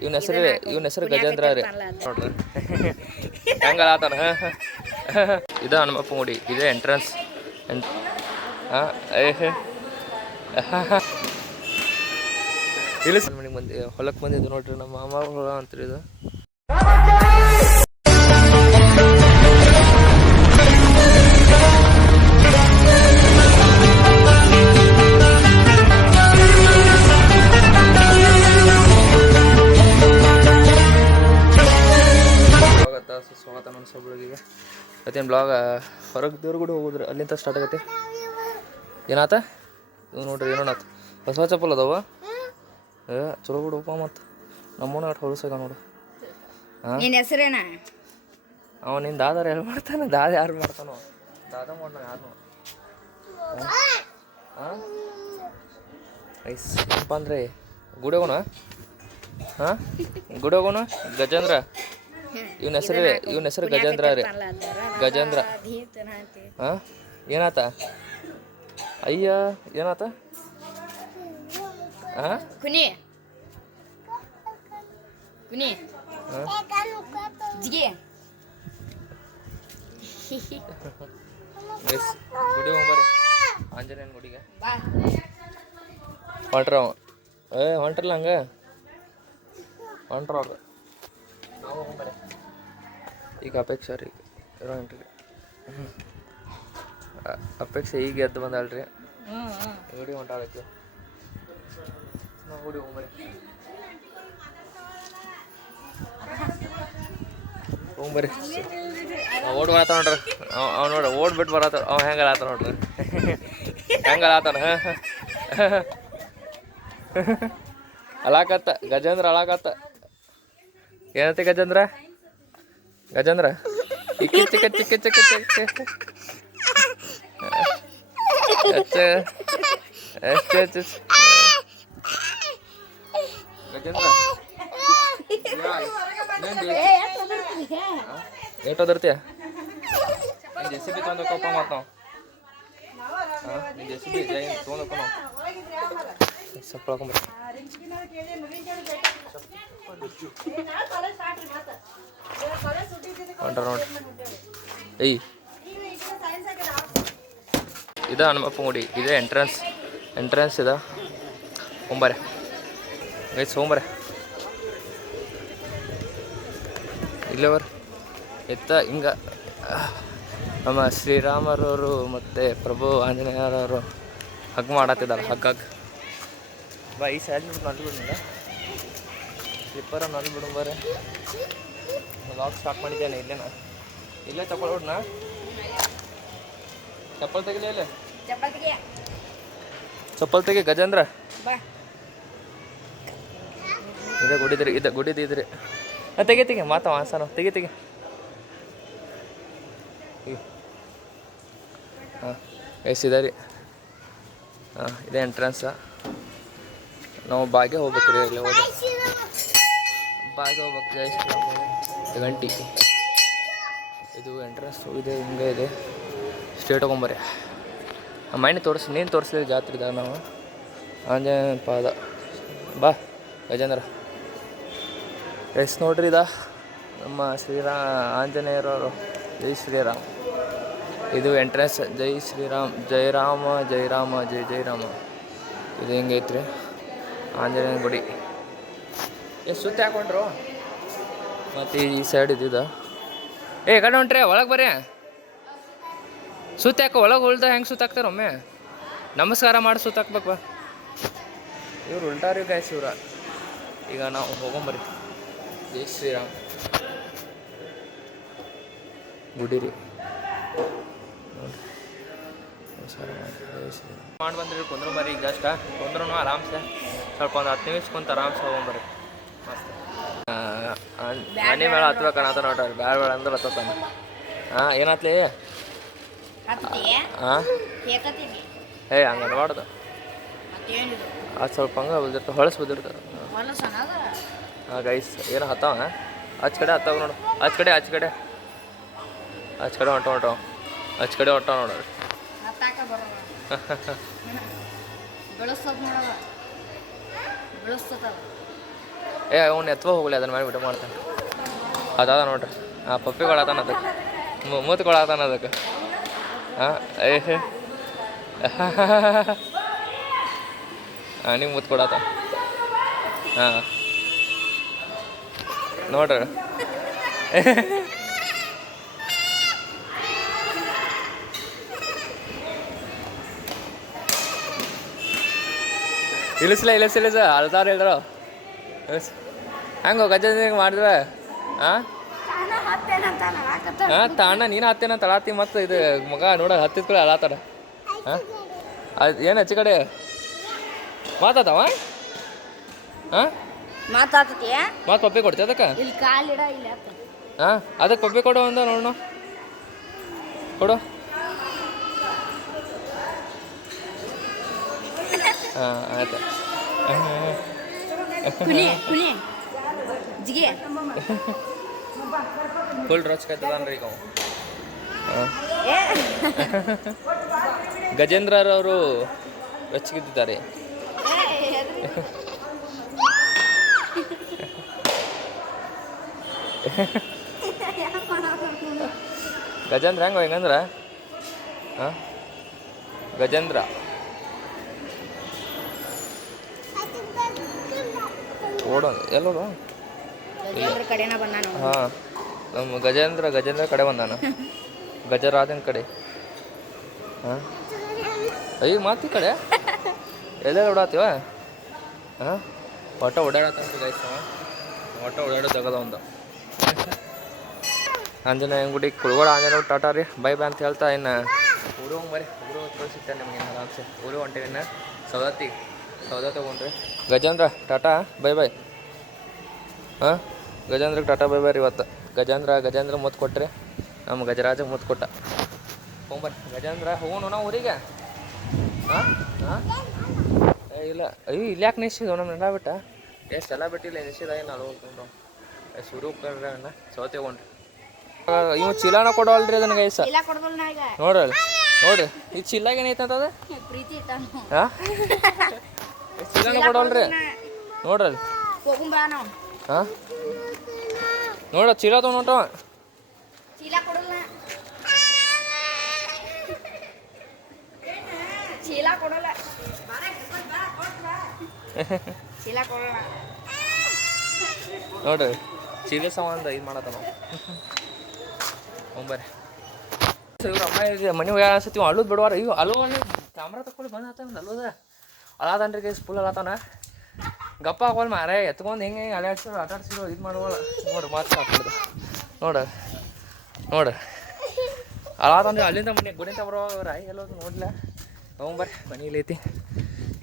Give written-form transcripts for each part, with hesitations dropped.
ಇವನ ಹೆಸರು ಗಜೇಂದ್ರ ರೀ ನೋಡ್ರಿ ಹೆಂಗಲ್ಲ ಆತಾನ ಇದು ಹನುಮಪ್ಪ ಗುಡಿ ಇದೇ ಎಂಟ್ರೆನ್ಸ್ ಹಾಂ ಇಲ್ಲ ಮನೆಗೆ ಬಂದು ಹೊಲಕ್ಕೆ ಬಂದಿದ್ದು ನೋಡ್ರಿ ನಮ್ಮ ಮಾಮ ಹೊಲ ಅಂತ್ರಿ ಇದು ಸ್ವಾಗತ ನನ್ನ ಸೊಬ್ಳಿಗೆ ಮತ್ತೇನು ಬ್ಲಾಗ್ ಹೊರಗೆ ದೇವ್ರ ಕೂಡ ಹೋಗುದ್ರಿ ಅಲ್ಲಿಂದ ಸ್ಟಾರ್ಟ್ ಆಗತ್ತೆ ಏನಾತ ಇವು ನೋಡ್ರಿ ಏನೋನಾತ ಹೊಸ ಚಪ್ಪಲ್ ಅದಾವ ಚಲೋ ಬಿಡಪ್ಪ ಮತ್ತು ನಮ್ಮನ ಅಷ್ಟು ಹೊಲಸಾಗ ನೋಡು ಹಾಂ ನಿನ್ನ ಹೆಸರೇನ ಅವ ನಿನ್ನ ದಾದಾರ ಎಲ್ಲಿ ಮಾಡ್ತಾನೆ ದಾದ ಯಾರು ಮಾಡ್ತಾನೋ ದಾದ ಮಾಡೋಣ ಯಾರು ಹಾಂ ಐಸ್ ಏನಪ್ಪ ಅಂದರೆ ಗುಡಿ ಹೋಗೋಣ ಹಾಂ ಗುಡಿ ಹೋಗೋಣ ಗಜೇಂದ್ರ ಇವನ ಹೆಸರು ಗಜೇಂದ್ರ ರೀ ಗಜೇಂದ್ರ ಹಾಂ ಏನಾತ ಅಯ್ಯ ಏನಾತ ಹಾಂ ಕುನಿ ಕುನಿ ಜಿಗೆ ಗುಡಿ ಹೋಗ್ಬರ್ರಿ ಆಂಜನೇಯನ ಗುಡಿಗೆ ಹೊಂಟ್ರ ಹೊಂಟ್ರಲ್ಲ ಹಂಗೆ ಹೊಂಟ್ರ ಅವ್ರು ನಾವು ಹೋಗ್ಬರ್ರಿ ಈಗ ಅಪೇಕ್ಷೆ ರೀ ಹೀರೋಯಿನ್ರಿ ಅಪೇಕ್ಷೆ ಈಗ ಎದ್ದು ಬಂದಲ್ರಿ ಗುಡಿ ಹೊಂಟಾಳಕ್ಕೆ ನಾವು ಗುಡಿ ಹೋಗ್ಬರ್ರಿ ಹೋಗ್ಬರ್ರಿ ಓಡ್ ಬರತ್ತ ನೋಡ್ರಿ ಅವ್ ನೋಡ್ರಿ ಓಡ್ಬಿಟ್ಟು ಬರತ್ತ ಅವ್ ಹೆಂಗಲ್ಲ ಆತ ನೋಡ್ರಿ ಹೆಂಗಲ್ಲ ಆತಾನ ಅಲಾಕತ್ತ ಗಜೇಂದ್ರ ಅಲಾಕತ್ತ ಏನತ್ತೆ ಗಜೇಂದ್ರ ಗಜೇಂದ್ರ ಚಿಕ್ಕ ಚಿಕ್ಕ ಚಿಕ್ಕ ಚಿಕ್ಕ ಚಿಕ್ಕ ಗಜೇಂದ್ರ ಏಟೋದಿರ್ತೀಯ ನೀನು ಜೆ ಸಿ ಬಿ ತೊಗೊಂಡೋಕಪ್ಪ ಮತ್ತು ನಾವು ನೀನು ಜೆ ಸಿ ಬಿ ಜೈ ತೊಗೊಂಡೋಕ ನಾವು ಸಪ್ಪ ಹಾಕೊಂಬರ್ರಿ ಹೊಂಟ್ರ ನೋಡ್ರಿ ಏಯ್ ಇದು ಹನುಮಪ್ಪ ಗುಡಿ ಇದೇ ಎಂಟ್ರೆನ್ಸ್ ಇದೆ ಹೋಗ್ಬರ್ರಿ ಗೈಸ್ ಹೋಗ್ಬರ್ರಿ ಇಲ್ಲೇ ಬರ್ರಿ ಎತ್ತ ಹಿಂಗೆ ನಮ್ಮ ಶ್ರೀರಾಮರವರು ಮತ್ತು ಪ್ರಭು ಆಂಜನೇಯರವರು ಹಗ್ ಮಾಡತ್ತಿದ್ದಾರೆ ಹಗ್ ಬಾ ಈ ಸೈಡ್ ನಲ್ಬಿಡಿಂದ ಸ್ಲಿಪ್ಪರ ನಲ್ಬಿಡು ಬರ್ರಿ ಲಾಕ್ ಸ್ಟಾರ್ಟ್ ಮಾಡಿದ್ದೇನೆ ಇಲ್ಲೇ ತಗೊಳ್ಳೋಣ ಚಪ್ಪಲ್ ತೆಗಿಲೇ ಇಲ್ಲ ಚಪ್ಪಲ್ ತೆಗಿ ಗಜೇಂದ್ರ ಇದೆ ಗುಡಿದಿದ್ರಿ ತೆಗಿ ಮಾತಾವ ಆಸನ ತೆಗಿ ಹಾಂ ಎಷ್ಟಿದೆ ರೀ ಹಾಂ ಇದೇ ಎಂಟ್ರೆನ್ಸ ನಾವು ಬಾಗೆ ಹೋಗ್ಬೇಕು ರೀ ಇಲ್ಲಿ ಹೋಗಿ ಬಾಗೆ ಹೋಗ್ಬೇಕು ಜೈ ಶ್ರೀರಾಮ್ ಗಂಟಿ ಇದು ಎಂಟ್ರೆನ್ಸ್ ಇದೆ ಹಿಂಗೆ ಇದೆ ಸ್ಟೇಟ್ ಹೋಗ್ಬರ್ರಿ ಮೈಂಡ್ ನೀನು ತೋರಿಸಿದ್ರಿ ಜಾತ್ರೆದಾಗ ನಾವು ಆಂಜನೇಯನ ಪಾದ ಬಾ ಗಜೇಂದ್ರ ಎಸ್ ನೋಡ್ರಿ ನಮ್ಮ ಆಂಜನೇಯರವರು ಜೈ ಶ್ರೀರಾಮ್ ಇದು ಎಂಟ್ರೆನ್ಸ್ ಜೈ ಶ್ರೀರಾಮ್ ಜೈ ರಾಮ ಜೈ ರಾಮ ಜೈ ಜೈ ರಾಮ ಇದು ಹೆಂಗೈತ್ರಿ ಆಂಜನೇಯನ ಗುಡಿ ಎಷ್ಟು ಸುತ್ತ ಹಾಕೊಂಡ್ರು ಮತ್ತು ಈ ಸೈಡ್ ಇದ್ದಿದ್ದ ಕಡೆ ಹೊಂಟ್ರಿ ಒಳಗೆ ಬರ್ರಿ ಸುತ್ತ ಹಾಕೋ ಒಳಗೆ ಉಳ್ದ ಹೆಂಗೆ ಸುತ್ತ ಹಾಕ್ತಾರೆ ಒಮ್ಮೆ ನಮಸ್ಕಾರ ಮಾಡಿ ಸುತ್ತ ಹಾಕ್ಬೇಕು ಬಾ ಇವ್ರು ಉಲ್ಟಾರಿ ಗಾಯ್ಸ್ ಇವ್ರ ಈಗ ನಾವು ಹೋಗೊಂಬರ್ರಿ ಜೈ ಶ್ರೀರಾಮ್ ಗುಡಿ ರೀ ನೋಡಿರಿ ನಮಸ್ಕಾರ ಮಾಡಿ ಬಂದ್ರಿ ಕುಂದ್ರು ಬರ್ರಿ ಈಗ ಜಸ್ಟ್ ಕುಂದ್ರೂ ಆರಾಮ್ಸೆ ಸ್ವಲ್ಪ ಒಂದು 10 ನಿಮಿಷ ಕುಂತ ಆರಾಮ್ಸೆ ಹೋಗೊಂಬರ್ರಿ ಮಸ್ತ್ ಮನೆ ಮೇಳ ಹತ್ಬೇಕನ್ನತ್ತ ನೋಡ್ರಿ ಬೇಡ ಅಂದ್ರೆ ಹತ್ತಾನ ಹಾಂ ಏನಾತ್ಲಿ ಹಾಂ ಹಂಗೆ ಅನ್ಬಾರ್ದು ಅದು ಸ್ವಲ್ಪ ಹಂಗೆ ಬಿದ್ದಿರ್ತಾವೆ ಹೊಳಸು ಬಿದ್ದಿರ್ತಾರೆ ಹಾಂ ಗೈಸ್ ಏನು ಹತ್ತಾವ ಆಚ ಕಡೆ ಹತ್ತಾವ ನೋಡು ಆಚ ಕಡೆ ಹೊಂಟಾವ ನೋಡ್ರಿ ಏ ಅವ್ನು ಎತ್ಕೊ ಹೋಗಲಿ ಅದನ್ನ ಮಾಡಿ ಬಿಟ್ಟು ಮಾಡ್ತಾನೆ. ಅದಾದ ನೋಡ್ರಿ ಹಾಂ ಪಪ್ಪಿಗಳಾತಾನ ಅದಕ್ಕೆ ಮೂತ್ಕೊಳತಾನ ಅದಕ್ಕೆ ಹಾಂ ಏ ನೀವು ಮೂತ್ ಕೊಡತ್ತ ಹಾಂ ನೋಡ್ರಿ ಇಳಿಸ ಅಳ್ತಾರ ಹೇಳ್ರ ಹಂಗೆ ಗಜ ಮಾಡಿದ್ರೆ ಹಾಂ ಹಾಂ ತಾಣ ನೀನು ಹತ್ತೇನ ತಳಾತಿ ಮತ್ತು ಇದು ಮಗ ನೋಡ ಹತ್ತಿದ ಕಡೆ ಅಳಾತಾರ ಹಾಂ ಅದು ಏನು ಹೆಚ್ಚು ಕಡೆ ಮಾತಾತವ ಹಾಂ ಮಾತಾಡ್ತೀಯ ಮತ್ತು ಪಪ್ಪಿ ಕೊಡ್ತೀಯ ಅದಕ್ಕೆ ಹಾಂ ಅದಕ್ಕೆ ಪಪ್ಪಿ ಕೊಡು ಒಂದು ನೋಡೋಣ ಕೊಡು ಹಾಂ ಆಯ್ತು ಫುಲ್ ರೊಚ್ಕೈತದನ್ರಿ ಈಗ ಗಜೇಂದ್ರರವರು ರೊಚ್ಚಿಗಿದ್ದಾರೆ ಗಜೇಂದ್ರ ಹೆಂಗ ಹೆಂಗಂದ್ರ ಹಾಂ ಗಜೇಂದ್ರ ಓಡೋ ಎಲ್ಲೋಡು ಹಾಂ ನಮ್ಮ ಗಜೇಂದ್ರ ಕಡೆ ಬಂದಾನ ಗಜರಾಜನ ಕಡೆ ಹಾಂ ಅಯ್ಯ ಮಾತಿ ಕಡೆ ಎಲ್ಲೆಲ್ಲ ಓಡಾತೀವ ಹಾಂ ಒಟ್ಟ ಓಡಾಡತ್ತಂತ ಗೈಸ್ ಒಟ್ಟ ಓಡಾಡೋದಾಗದ ಒಂದು ಆಂಜನೇಯ ಗುಡಿ ಕುಳ್ಗೋಳ ಆಂಜನೇಯ ಟಾಟಾ ರೀ ಬೈ ಬೈ ಅಂತ ಹೇಳ್ತಾ ಇನ್ನು ಊರು ಹೋಗಿ ಬರೀ ಊರು ಕಳಿಸಿತ್ತೆ ನಿಮ್ಗೆ ಆರಾಮ್ಸೆ ಊರು ಹೊಂಟೀವಿ ಇನ್ನು ಸೌದ ತೊಗೊಂಡ್ರಿ ಗಜೇಂದ್ರ ಟಾಟಾ ಬೈ ಬೈ ಹಾಂ ಗಜೇಂದ್ರಗೆ ಟಾಟಾ ಬೈ ಬೈ ರೀ ಇವತ್ತು ಗಜೇಂದ್ರ ಮುತ್ತು ಕೊಟ್ರಿ ನಮ್ಮ ಗಜರಾಜಗೆ ಮುತ್ತು ಕೊಟ್ಟ ಹೋಗ್ಬರ್ರಿ ಗಜೇಂದ್ರ ಹೋಗೋಣ ನಾವು ಊರಿಗೆ ಹಾಂ ಹಾಂ ಇಲ್ಲ ಅಯ್ಯೋ ಇಲ್ಲಿ ಯಾಕೆ ನಿಶ್ಚಿದ ನಮ್ಮ ನೆಲ ಬಿಟ್ಟ ಎಷ್ಟು ಎಲ್ಲ ಬಿಟ್ಟಿಲ್ಲ ನಿಶ್ಚಿದ ಏನು ಅಲ್ಲಿ ಹೋಗ್ಕೊಂಡು ಶುರು ಕಣ್ಣ ಸೌತೆ ತೊಗೊಂಡ್ರಿ ಇವ್ ಚೀಲಾನ ಕೊಡವಲ್ರಿ ಅದನ್ನ ಗೈಸ ನೋಡ್ರಿ ಈ ಚೀಲಾಗ ಏನೈತೆ ಅಂತದ ಹಾಂ ಚೀಲಾನ ಕೊಡವಲ್ರಿ ನೋಡ್ರಿ ಹಾಂ ನೋಡ ಚೀಲ ತೊಗೊಂಡವ ನೋಡ್ರಿ ಚೀಲ ಸಂಬಂಧ ಇದು ಮಾಡತ್ತ ನಾವು ಒಂಬರ್ರಿ ಇವ್ರ ಅಮ್ಮ ಮನೆ ಹೋಗ್ಯಾರ ಅನ್ಸತಿ ಅಲ್ಲೋದು ಬಿಡುವಾರ ಇವು ಅಲ್ಲೋ ಅಲ್ಲಿ ಕ್ಯಾಮ್ರಾ ತಗೊಳ್ಳಿ ಬಂದು ಆತಾನ ಅಲ್ಲೋದ ಅಲಾದನ್ರಿ ಗೈಸ್ ಫುಲ್ ಅಲಾತಾನ ಗಪ್ಪ ಹಾಕೋಲ್ ಮಾರೇ ಎತ್ಕೊಂಡು ಹೆಂಗೆ ಅಲಾಡ್ಸಿರೋ ಆಟಾಡ್ಸಿರೋ ಇದು ಮಾಡುವಲ್ಲ ನೋಡ್ರಿ ಮಾತು ಹಾಕೋದು ನೋಡ್ರಿ ಅಲಾತಂದ್ರೆ ಅಲ್ಲಿಂದ ಮನೆ ಗುಡಿಂತ ಬರೋವ್ರ ಎಲ್ಲೋದು ನೋಡ್ಲಿಲ್ಲ ತೊಗೊಂಬರ್ರಿ ಮನೇಲಿ ಐತಿ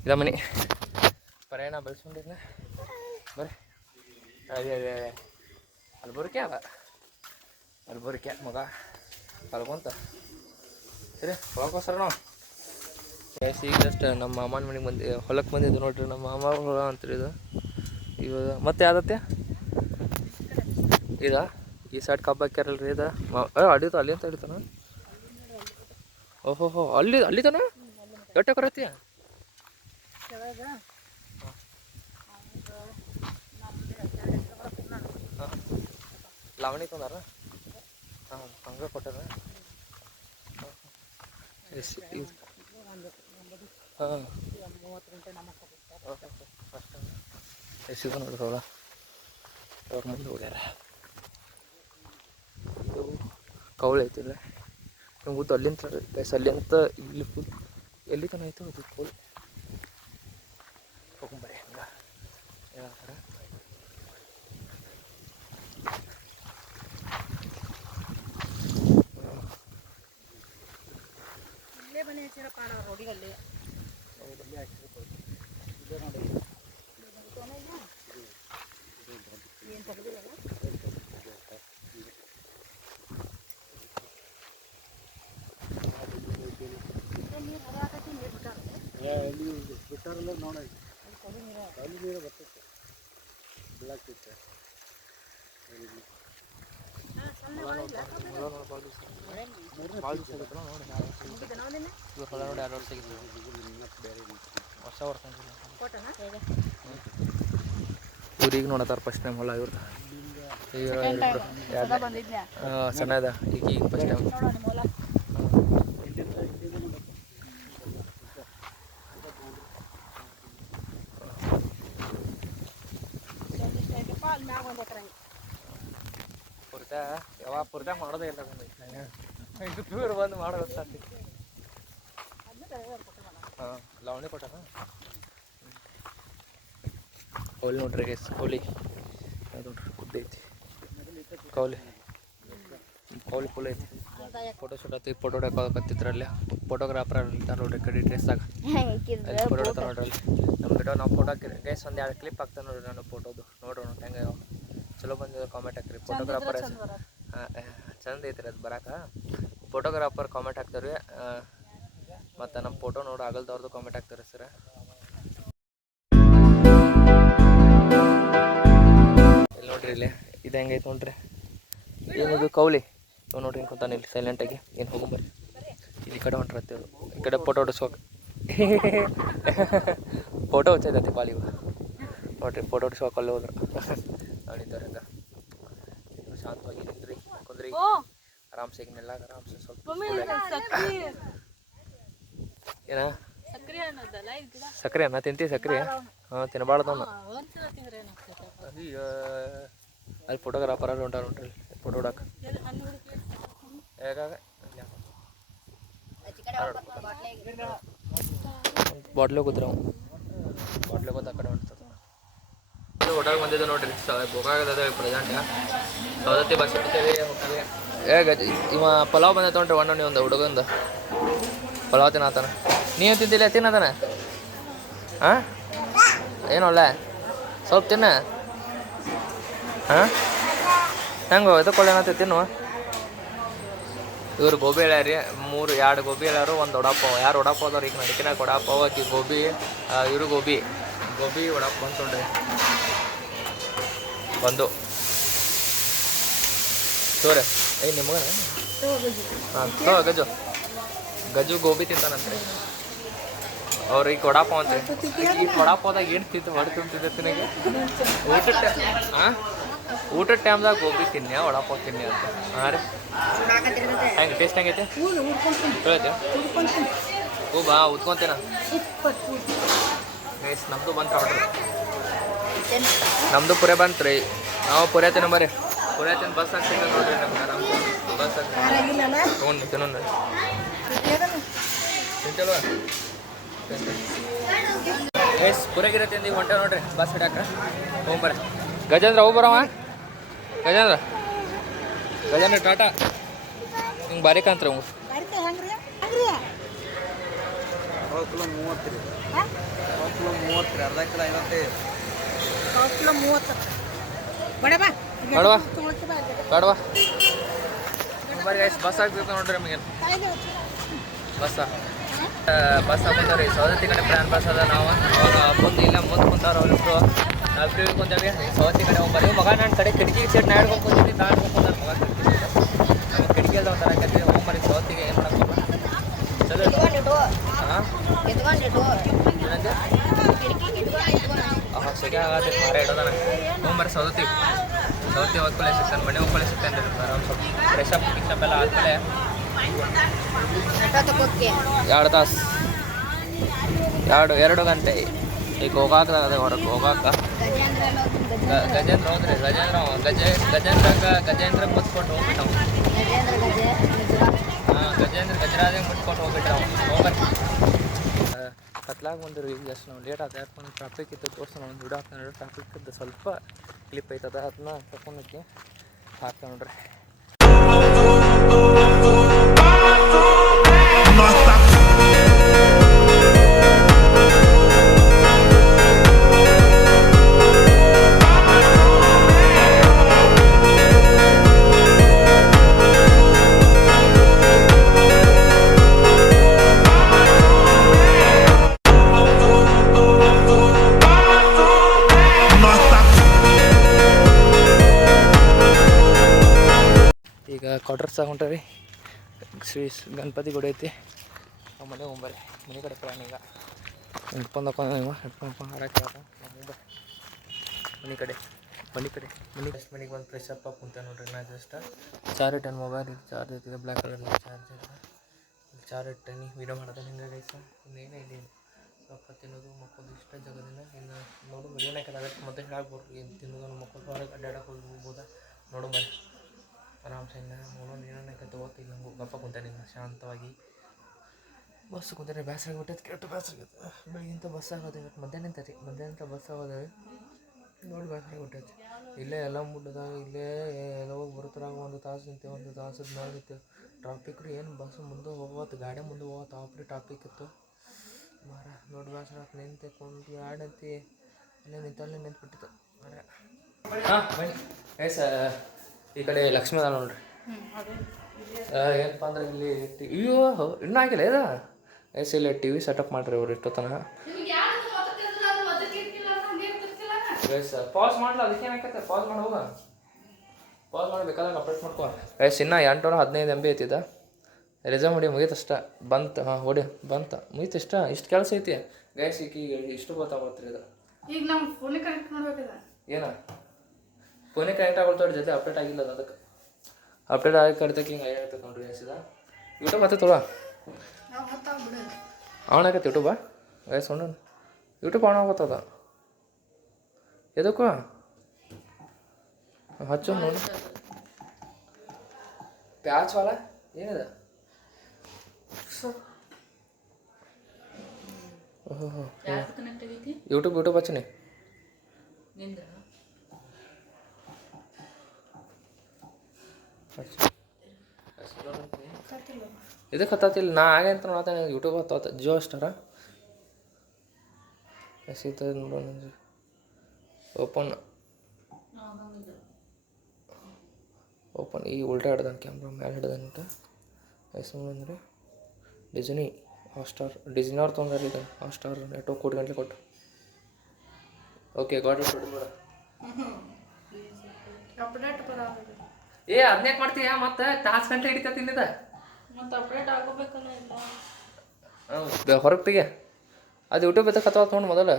ಇದ ಮನೆ ಪ್ರಯಾಣ ಬೆಳೆಸ್ಕೊಂಡಿದ್ನ ಬರ್ರಿ ಅದೇ ಅಲ್ಬರ್ಕೆ ಮಗ ಕಲ್ಕೊಂತ ಸರಿ ಹೋಗೋಸರ ನಾವು ಈಗ ಜಸ್ಟ್ ನಮ್ಮ ಮಾಮನ ಮನೆಗೆ ಹೊಲಕ್ಕೆ ಬಂದಿದ್ದು ನೋಡ್ರಿ ನಮ್ಮ ಮಾಮ ಹೊಲ ಅಂತೀರಿ ಇದು ಇವಾಗ ಮತ್ತೆ ಯಾವ್ದತ್ತೆ ಇದ ಈ ಸೈಡ್ ಕಬ್ಬ ಹಾಕ್ಯಾರಲ್ರಿ ಇದು ಅಡಿತ ಅಲ್ಲಿ ಅಂತ ಹಿಡಿತಾನ ಓಹೋ ಅಲ್ಲಿತಾನ ಎಟ್ಟೆ ಕರತ್ತೀಯ ಲಾವಣಿ ತಂದಾರ ಹಾಂ ಹಂಗೆ ಕೊಟ್ಟಾರ ಹಾಂ ಎಷ್ಟಿದೆ ನೋಡ್ರಿ ಹೊಲ ಅವ್ರ ಮುಂದೆ ಹೋಗ್ಯಾರ ಕೌಳು ಐತಿಲ್ಲ ನಿಮ್ಗೆ ಗೊತ್ತು ಅಲ್ಲಿಂತ ಗೈಸ್ ಅಲ್ಲಿಂತ ಇಲ್ಲಿ ಫುಲ್ ಎಲ್ಲಿ ತನಕ ಐತೆ ಅದು ಫುಲ್ ಹೋಗ್ಬರ್ರಿ ಹಂಗೆ ಹೇಳ್ತಾರ ರೋಡಿಗಲ್ಲಿ ಬಿಟ್ಟಾರಲ್ಲ ನೋಡಿ ಅಲ್ಲಿ ನೀರು ಬರ್ತೈತೆ ಬೆಳಗ್ತೈತೆ ವರ್ಷ ಊರಿಗೆ ನೋಡತ್ತಾರ ಫಸ್ಟ್ ಟೈಮ್ ಹೊಲ ಇವ್ರದ್ದು. ಈಗ ಸಣ್ಣ ಅದ ಈಗ ಫಸ್ಟ್ ಟೈಮ್. ಪುರ್ತ ಯಾವಾಗ ಪುರ್ತ ಮಾಡೋದೇ ಇಲ್ಲ ಇವ್ರು ಬಂದು ಮಾಡೋದು ಗೊತ್ತಾಗ್ತಿ. ಹಾಂ ಲವಣಿ ಕೊಟ್ಟಾರ. ಕೋಳಿ ನೋಡ್ರಿ ಗೈಸ್, ಕೋಳಿ ಅದು ನೋಡ್ರಿ ಉದ್ದ ಐತಿ ಕೋಳಿ ಫುಲ್ ಐತಿ. ಫೋಟೋ ಶೂಟ್ ಆಯ್ತು, ಫೋಟೋ ಹೊಡ್ಯಾಕತ್ತಿದ್ರಲ್ಲಿ ಫೋಟೋಗ್ರಾಫರ್ ಇರ್ತಾರೆ ನೋಡ್ರಿ ಕಡೆ ಡ್ರೆಸ್ಸಾಗ ಫೋಟೋ ಹೊಡ್ತಾರೆ ನೋಡ್ರಿ. ನಮ್ಮ ವಿಡಿಯೋ ನಾವು ಫೋಟೋ ಹಾಕಿರಿ ಗೈಸ್, ಒಂದು 2 ಕ್ಲಿಪ್ ಹಾಕ್ತಾನೆ ನೋಡ್ರಿ ನಾನು ಫೋಟೋದು. ನೋಡ್ರಿ ಹೆಂಗೆ ಚಲೋ ಬಂದಿದೆ ಕಾಮೆಂಟ್ ಹಾಕಿರಿ. ಫೋಟೋಗ್ರಾಫರ್ ಚಂದ ಐತ್ರಿ ಅದು ಬರಾಕ. ಫೋಟೋಗ್ರಾಫರ್ ಕಾಮೆಂಟ್ ಹಾಕ್ತಾರೆ ರೀ. ಮತ್ತು ನಮ್ಮ ಫೋಟೋ ನೋಡಿ ಆಗಲ್ದವ್ರದ್ದು ಕಾಮೆಂಟ್ ಹಾಕ್ತಾರೆ ಸರ್. ಇಲ್ಲಿ ನೋಡ್ರಿ, ಇಲ್ಲಿ ಇದು ಹೆಂಗೈತೆ ನೋಡ್ರಿ. ಏನಿದು ಕೌಲಿ ಇವ್ ನೋಡ್ರಿ ಹಿಂಗೆ ಕೂತಾನೆ ಇಲ್ಲಿ ಸೈಲೆಂಟಾಗಿ. ಏನು ಹೋಗೊಂಬರ್ರಿ, ಇಲ್ಲಿ ಕಡೆ ಹೊಂಟ್ರತ್ತೆ ಅದು. ಈ ಕಡೆ ಫೋಟೋ ಹೊಡಿಸ್ಬೇಕು. ಫೋಟೋ ಹಚ್ಚೈತಿ ಬಾಲಿ ಇವು ನೋಡ್ರಿ. ಫೋಟೋ ಹೊಡಿಸ್ಬೇಕು ಅಲ್ಲಿ ಹೋದ್ರು ನೋಡಿದ್ದವ್ರು ಹೆಂಗೆ ಶಾಂತವಾಗಿ ನಿಂದ್ರಿ ಕುಂದ್ರಿ ಆರಾಮ್ಸೆ. ಈಗ ನೆಲ್ಲಾಗ ಆರಾಮ್ಸೆ ಸ್ವಲ್ಪ ಏನ ಸಕ್ರೆ ಅನ್ನ ತಿಂತೀವಿ. ಸಕ್ರೆ ಹಾಂ ತಿನ್ನಬಾರ್ದವನ್ನ. ಅಲ್ಲಿ ಫೋಟೋಗ್ರಾಫರ್ ಹೊಂಟಾರ ನೋಡ್ರಿ ಫೋಟೋ ಹೊಡಕ. ಹೇಗಾಗ ಬಾಟ್ಲೆ ಕೂತ್ರ ಬಾಟ್ಲೆ ಕೂತ ಆ ಕಡೆ ಹೊಂಟ್ತದ. ಹೋಟೆಲ್ ಬಂದಿದ್ದು ನೋಡ್ರಿ, ಗೋಕಾಗದ ಪ್ರೆಸೆಂಟ್ ಸೌದತ್ತಿ ಬಸ್ ಇಡ್ತೇವೆ ಹೋಗ್ತೇವೆ. ಇವ ಪಲಾವ್ ಬಂದೈತೆ ನೋಡ್ರಿ. ಒಂದು ಹುಡುಗಂದು ಪಲಾವ್ ತಿನ್ನತಾನ. ನೀನು ತಿಂತಿಲ್ಲ ತಿನ್ನತಾನ? ಹಾಂ ಏನೊಳ್ಳ ಸ್ವಲ್ಪ ತಿನ್ನ. ಹಾಂ ಹೆಂಗೋ ಇದಕ್ಕೊಳ್ಳ ಏನತ್ತ ತಿನ್ನುವ. ಇವ್ರು ಗೋಬಿ ಹೇಳ್ಯಾರಿ, 2 ಗೋಬಿ ಹೇಳ್ಯಾರು, 1 ವಡಾಪಾವ್. ಯಾರು ವಡಾಪಾವ್ ಅದಾರ ಈಗ ನಡಿಕಿನಾಗ ವಡಾಪಾವ್ ಆಕಿ ಗೋಬಿ, ಇವರು ಗೋಬಿ ವಡಾಪಾವ್ ಬಂತು ನೋಡ್ರಿ. ಬಂದು ತೋರೆ ನಿಮ್ಗೆ ಹಾಂ ಗಜು ಗೋಬಿ ತಿಂತಾನಂತ್ರಿ ಅವ್ರು. ಈಗ ವಡಾಪಾವ್ ಅಂತ ಈ ವಡಾಪಾವ್ದಾಗ ಏನು ತಿಂತಿದ್ದೆ ತಿನ್ನಗೆ ಊಟದ ಟೈಮ್ದಾಗ ಗೋಬಿ ತಿನ್ನಿ ವಡಾಪಾವ್ ತಿನ್ನಿ ಅಂತ. ಹಾಂ ರೀ ಹೆಂಗೆ ಟೇಸ್ಟ್ ಹೆಂಗೈತೆ ಹೇಳೈತೆ? ಹ್ಞೂ ಬಾ ಉತ್ಕೊಂತೇನ. ನೈಸ್, ನಮ್ಮದು ಬಂತು ಆರ್ಡ್ರ್. ನಮ್ಮದು ಪುರೆ ಬಂತು ರೀ. ನಾವು ಪುರೆ ತಿನ್ನೋ ಬರ್ರಿ. ಪುರೆ ತಿನ್ನು ಬಸ್ ಆಗ್ತಿದ್ದೆ ನೋಡ್ರಿ ನಮ್ಗೆ ಆರಾಮ್ಸೆ. ಬಸ್ ಆಗ್ತದೆ ತಿನ್ನೋಣ ತಿಂತಲ್ವ ಎಸ್ ಪುರೆಗಿರ ತಿಂದು ಹೊಂಟೆ ನೋಡ್ರಿ ಬಸ್ ಹಿಡಾಕ. ಹೋಗ್ಬರ್ರಿ ಗಜೇಂದ್ರ ಹೋಗ್ಬರವ. ಗಜೇಂದ್ರ ಟಾಟಾ ಹಿಂಗೆ ಬಾರಿ ಕಾಂತ್ರಿ ಅವ್. ಕಿಲೋ 30 ರೀ. 30 ಅರ್ಧ ಕಿಲೋ 55. ಕಿಲೋ 30 ಬೇಡವಾ ಬರ್ರಿ ಗೈಸ್. ಬಸ್ ಆಗ್ಬೇಕು ನೋಡ್ರಿ ನಮಗೆ. ಬಸ್ ಹಾಕೊಂತಾವ್ರಿ ಸೌದತ್ತಿ ಕಡೆ ಪ್ಲಾನ್ ಬಸ್ ಅದ. ನಾವು ಮುಂದೆ ಇಲ್ಲ ಮುಂದೆ ಕುಂತಾರ ಅವ್ರಿಬ್ರು. ನಾವು ಇಬ್ರು ಕುಂತೇವಿ ಸೌದತ್ತಿ ಕಡೆ ಹೋಗ್ಬರ್ರಿ. ಮಗ ನಾನು ಕಡೆ ಕಿಟಕಿ ಸೈಡ್ ನಾಡ್ಕೊಂಡು ಕುಂತೀನಿ. ತಾಡ್ಕೊಂಡು ಕುಂತಾರ ಮಗ ಕಿಟಕಿ ಸೈಡ್. ನಮ್ಮ ಕಿಟಕಿಯಲ್ಲಿ ಒಂಥರ ಕತ್ತಿ ಹೋಗ್ಬರ್ರಿ ಸೌದತ್ತಿಗೆ. ಏನು ಮಾಡಕ್ಕೆ ಚಲೋ ಹಾಂ ಸೆಕೆ ಆಗತ್ತೆ ಮಾರ ಇಡೋದನ. ಹೋಗ್ಬರ್ರಿ ಸೌದತ್ತಿ ಹೊತ್ಕೊಳ್ಳೆ ಸಿಗ್ತಾನೆ, ಮನೆ ಹೋಗ್ಕೊಳ್ಳೆ ಸಿಗ್ತಾನೆ ರೀ. ಆರಾಮ್ ಸ್ವಲ್ಪ ಫ್ರೆಶ್ ಅಪ್ ಎಲ್ಲ ಆದಮೇಲೆ 2 ತಾಸು 2 ಗಂಟೆ ಈಗ ಹೋಗಾಕದ ಹೊರಗೆ ಹೋಗಾಕ. ಗಜೇಂದ್ರ ಹೋದ್ರಿ. ಗಜೇಂದ್ರ ಮುಚ್ಕೊಂಡು ಹೋಗ್ಬಿಟ್ಟವು. ಹಾಂ ಗಜರಾಜಂಗೆ ಮುಚ್ಕೊಂಡು ಹೋಗ್ಬಿಟ್ರೆ ಹೋಗ್ಬರ್ರಿ. ಕತ್ಲಾಗ ಬಂದಿರಿ ಈಗ ಜಸ್ಟ್ ನಾವು ಲೇಟ್ ಆದ. ಯಾಕಂದ್ರೆ ಟ್ರಾಫಿಕ್ ಇತ್ತು ತೋರಿಸೋಣ ಒಂದು ವಿಡಿಯೋ ಹಾಕ್ತಾನೆ. ಟ್ರಾಫಿಕ್ ಇದ್ದು ಸ್ವಲ್ಪ ಕ್ಲಿಪ್ ಐತದ ಅದನ್ನ ತಗೊಂಡಕ್ಕೆ ಹಾಕ್ತಾನೆ ನೋಡ್ರಿ. ಈಗ ಕ್ವಾರ್ಟರ್ಸ್ ಹೊಂಟರಿ. ಶ್ರೀ ಗಣಪತಿ ಗುಡಿ ಐತಿ. ನಾವು ಮನೆ ಹೋಗ್ಬರ್ರಿ. ಮನೆ ಕಡೆ ಪ್ಲಾನ್ ಈಗ ಹೆಡ್ಫೋನ್ ಹಾಕೊಂಡು ಹಾರಕ್ಕೆ ಮುಂಬೈ ಮನೆ ಕಡೆ ಜಸ್ಟ್ ಮನೆಗೆ ಬಂದು ಫ್ರೆಶ್ ಅಪ್ ಕುಂತೆ ನೋಡ್ರಿ. ನಾ ಜಸ್ಟ್ ಚಾರ್ ಇಟ್ಟೇನು ಮೊಬೈಲ್ ಇದು ಚಾರ್ಜ್ ಐತಿದೆ ಬ್ಲ್ಯಾಕ್ ಕಲರ್ ಚಾರ್ಜ್ ಐತೆ. ಚಾರ್ ಇಟ್ಟೇನಿ ವೀಡಿಯೋ ಮಾಡೋದು ಹಿಂಗೆ ಗೈಸ. ಇನ್ನೇನೇ ಇಲ್ಲಿ ಸ್ವಲ್ಪ ತಿನ್ನೋದು ಮಕ್ಕಳು ಇಷ್ಟ ಜಗದಿನ ಇನ್ನು ನೋಡು ಏನಕ್ಕೆ ಅದಕ್ಕೆ ಮತ್ತೆ ಹೇಳಾಕ್ಬೋದು ಏನು ತಿನ್ನೋದು ಮಕ್ಕಳು ಹೊರಗೆ ಅಡ್ಡಾಡಕ್ಕೆ ಹೋಗ್ಬೋದಾ ನೋಡು ಮರಿ ಆರಾಮ್ಸೆ ಇನ್ನು ನೋಡೋಣ ಏನಕ್ಕೆ ತಗೋತಿಲ್ಲ ನಂಗೆ ಗಪ್ಪ ಕುಂತಾನೆ ಇನ್ನು ಶಾಂತವಾಗಿ ಬಸ್ ಕುಂತಾರೆ. ಬೇಸರ ಆಗಿಬಿಟ್ಟೈತೆ ಕೆಟ್ಟು ಬೇಸರ ಆಗೈತೆ. ಬೆಳಗಿಂತ ಬಸ್ ಆಗೋದು ಇವತ್ತು ಮಧ್ಯಾಹ್ನ ಬಸ್ ಆಗೋದು ನೋಡಿ ಬೇಸರ ಆಗಿಬಿಟ್ಟೈತೆ. ಇಲ್ಲೇ ಎಲ್ಲ ಮುಟ್ಟದ ಇಲ್ಲೇ ಎಲ್ಲ ಹೋಗಿ ಬರ್ತಾರಾಗ ಒಂದು ತಾಸು ನಿಂತೇವೆ, ಒಂದು ತಾಸದ ಮೇಲೆ ನಿಂತೇವೆ. ಟ್ರಾಫಿಕ್ ರೀ ಏನು ಬಸ್ ಮುಂದೆ ಹೋಗೋದು ಗಾಡಿ ಮುಂದೆ ಹೋಗೋದು ಆಪ್ರಿ ಟ್ರಾಫಿಕ್ ಇತ್ತು ಮಾರ. ನೋಡಿ ಬೇಸರ ನಿಂತೆ ಕುಂತು ಆಡಂತಿ ಅಲ್ಲೇ ನಿಂತ್ಬಿಟ್ಟಿತ್ತು ಮಾರ. ಹಾಂ ಬನ್ನಿ ಏ ಈ ಕಡೆ ಲಕ್ಷ್ಮೀ ಅದ ನೋಡ್ರಿ. ಏನಪ್ಪ ಅಂದ್ರೆ ಇಲ್ಲಿ ಅಯ್ಯೋ ಇನ್ನೂ ಆಗಿಲ್ಲ ಇದು ಇಲ್ಲಿ ಟಿ ವಿ ಸೆಟಪ್ ಮಾಡಿರಿ ಅವ್ರು ಇಷ್ಟೊತ್ತನ. ಪಾಸ್ ಮಾಡಲ ಅದಕ್ಕೆ ಏನಾಕೈತೆ ಪಾಸ್ ಮಾಡಿ ಹೋಗ ಪಾಸ್ ಮಾಡಿ ಬೇಕಾದಾಗ ಅಪ್ಡೇಟ್ ಮಾಡ್ಕೊ. ಇನ್ನೂ 815 MB ಐತಿದ ರಿಸರ್ವ್ ಹೊಡಿ ಮುಗೀತಷ್ಟ ಬಂತು. ಹಾಂ ಹೊಡಿ ಬಂತ ಮುಗೀತು ಇಷ್ಟು ಕೆಲಸ ಐತಿ ಗೈಸ್. ಈಗ ಇಷ್ಟು ಗೊತ್ತಾಗತ್ರಿ ಇದು. ಈಗ ನಮ್ಮ ಫೋನಿಗೆ ಕನೆಕ್ಟ್ ಮಾಡ್ಬೇಕಿದೆ. ಏನ ಫೋನಿಗೆ ಕನೆಕ್ಟ್ ಆಗೋಲ್ತವ್ರ ಜೊತೆ ಅಪ್ಡೇಟ್ ಆಗಿಲ್ಲ ಅದು. ಅದಕ್ಕೆ ಅಪ್ಡೇಟ್ ಆಗಿ ಕಡ್ತಕ್ಕೆ ಹಿಂಗೆ ಏನಾಗ್ತದೆ ನೋಡ್ರಿ ಗೈಸಿದ. ಯೂಟ್ಯೂಬ್ ಹತ್ತ ತೊಳ ಆನ್ ಆಗತ್ತೆ ಯೂಟ್ಯೂಬ ಗೈಸ್. ನೋಡೋಣ ಯೂಟ್ಯೂಬ್ ಆನ್ ಆಗತ್ತದ ಎದಕ್ಕೂ ಹಚ್ಚು ನೋಡಿ. ಪ್ಯಾಚ್ ವಾಲ ಏನಿದೆ ಓಹೋ ಯೂಟ್ಯೂಬ್ ಹಚ್ಚನಿ ಇದಕ್ಕೆ ಹತ್ತಿಲ್ಲ ನಾ ಹಾಗೆ ಅಂತ ನೋಡ್ತಾನೆ ಯೂಟ್ಯೂಬ್ ಹತ್ತ ಜಿಯೋ ಸ್ಟಾರ ಸಿಗ್ತದೆ ನೋಡೋಣ. ಓಪನ್ ಈ ಉಲ್ಟಾ ಹಿಡ್ದಾನೆ ಕ್ಯಾಮ್ರಾ ಮೇಲೆ ಹಿಡ್ದಾನೆ ಅಂತ ಹೆಸರು ಅಂದರೆ ಡಿಸ್ನಿ ಹಾಟ್ಸ್ಟಾರ್. ಡಿಸ್ನಿ ಅವ್ರು ತೊಗೊಂಡ್ರೆ ಇದೆ ಹಾಟ್ಸ್ಟಾರ್ ನೆಟ್ವರ್ಕ್ ಕೋಟಿ ಗಂಟೆ ಕೊಟ್ಟು. ಓಕೆ ಗಾಡ್ ಕೊಟ್ಟು ಬೇಡ ಏ ಅದನ್ನೇ ಮಾಡ್ತೀಯ ಮತ್ತೆ ತಾಸು ಗಂಟೆ ಹಿಡಿತ ತಿನ್ನಿದ ಮತ್ತೆ ಅಪ್ಡೇಟ್ ಆಗೋಬೇಕಲ್ಲ ಇಲ್ಲ ಹೊರಗೆ ತೆಗೆ ಅದು ಯೂಟ್ಯೂಬ್ ಎತ್ತ ಕತ್ತ ತೊಗೊಂಡು ಮೊದಲು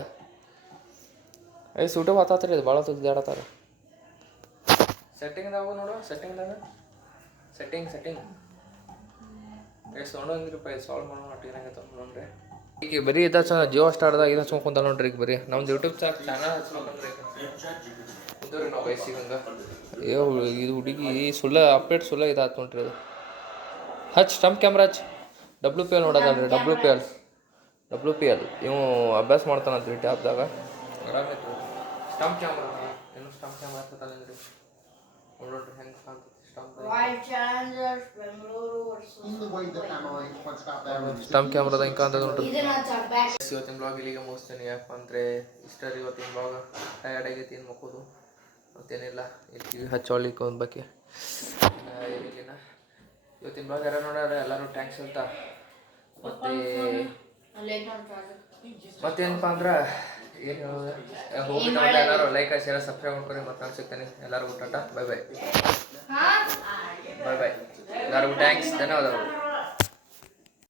ಯೂಟ್ಯೂಬ್ ಹತ್ತಾತ್ರಿ ಇದು ಭಾಳ ತುದ್ದಾಡತ್ತಾರ. ಸೆಟ್ಟಿಂಗ್ದಾಗ ನೋಡು ಸೆಟ್ಟಿಂಗ್ ಎಷ್ಟು ತೊಗೊಂಡೋಗಿರಪ್ಪ ಇದು ಸಾಲ್ವ್ ಮಾಡೋಣ ಒಟ್ಟಿಗೆ ನೋಡ್ರಿ. ಈಗ ಬರೀ ಇದು ಜಿಯೋ ಸ್ಟಾರ್ದಾಗ ಇದು ಹಚ್ಕೊಂತ ನೋಡ್ರಿ. ಈಗ ಬರೀ ನಮ್ದು ಯೂಟ್ಯೂಬ್ ಚಾನಲ್ ಹಚ್ಕೊಂಡ್ರಿ ಕುಂತವ್ರಿ ನಾವು ವಯಸ್ಸಿಗೆ ಹಂಗೆ. ಅಯ್ಯೋ ಇದು ಹುಡುಗಿ ಸುಳ್ಳ ಅಪ್ಡೇಟ್ ಸುಳ್ಳ ಇದಾಯ್ತು ನೋಡ್ರಿ. ಅದು ಸ್ಟಂಪ್ ಕ್ಯಾಮ್ರಾ ಹಚ್ WPL ನೋಡೋದಲ್ರಿ WPL ಇವು ಅಭ್ಯಾಸ ಮಾಡ್ತಾನಂತ್ರಿ ಟ್ಯಾಬ್ದಾಗ ಆರಾಮೈತಿ. ಸ್ಟಂಪ್ ಕ್ಯಾಮ್ರಾ ಏನು ಸ್ಟಂಪ್ ಕ್ಯಾಮ್ರಾ ಹತ್ತಲ್ಲಂದ್ರಿ ನೋಡ್ರಿ ಹೆಂಗೆ ಕಾಣ್ತೈತಿ ಸ್ಟಂಪ್ ಕ್ಯಾಮ್ರಾದ ಹಿಂಗೆ ಕಾಣ್ತದೆ ನೋಡ್ರಿ. ಇವತ್ತಿನ ಬ್ಲಾಗ್ ಇಲ್ಲಿಗೆ ಮುಗಿಸ್ತೇನೆ. ಯಾಕಪ್ಪ ಅಂದರೆ ಇಷ್ಟ ಇವತ್ತಿನ ಬ್ಲಾಗ್ ಟಯರ್ಡ್ ಆಗೈತಿ ಏನು ಮಕ್ಕೋದು ಮತ್ತೇನಿಲ್ಲ. ಇಲ್ಲಿ ಹಚ್ಚೋಳಿಕ್ಕೆ ಒಂದು ಬಗ್ಗೆ ಏನಿಲ್ಲ. ಇವತ್ತಿನ ಬ್ಲಾಗ್ ಯಾರು ನೋಡ್ಯಾರ ಎಲ್ಲರೂ ಥ್ಯಾಂಕ್ಸ್ ಅಂತ. ಮತ್ತೇನಪ್ಪ ಅಂದ್ರೆ ಏನು ಹೇಳೋದು ಹೋಗ್ಬಿಟ್ಟು ಎಲ್ಲರೂ ಲೈಕ್ ಶೇರ್ ಸಬ್ಸ್ಕ್ರೈಬ್ ಮಾಡ್ಕೊರಿ. ಮತ್ತೆ ನಾನು ಸಿಗ್ತೇನೆ ಎಲ್ಲರಿಗೂ ಟಾಟಾ ಬಾಯ್ ಎಲ್ಲರಿಗೂ ಥ್ಯಾಂಕ್ಸ್ ಧನ್ಯವಾದಗಳು.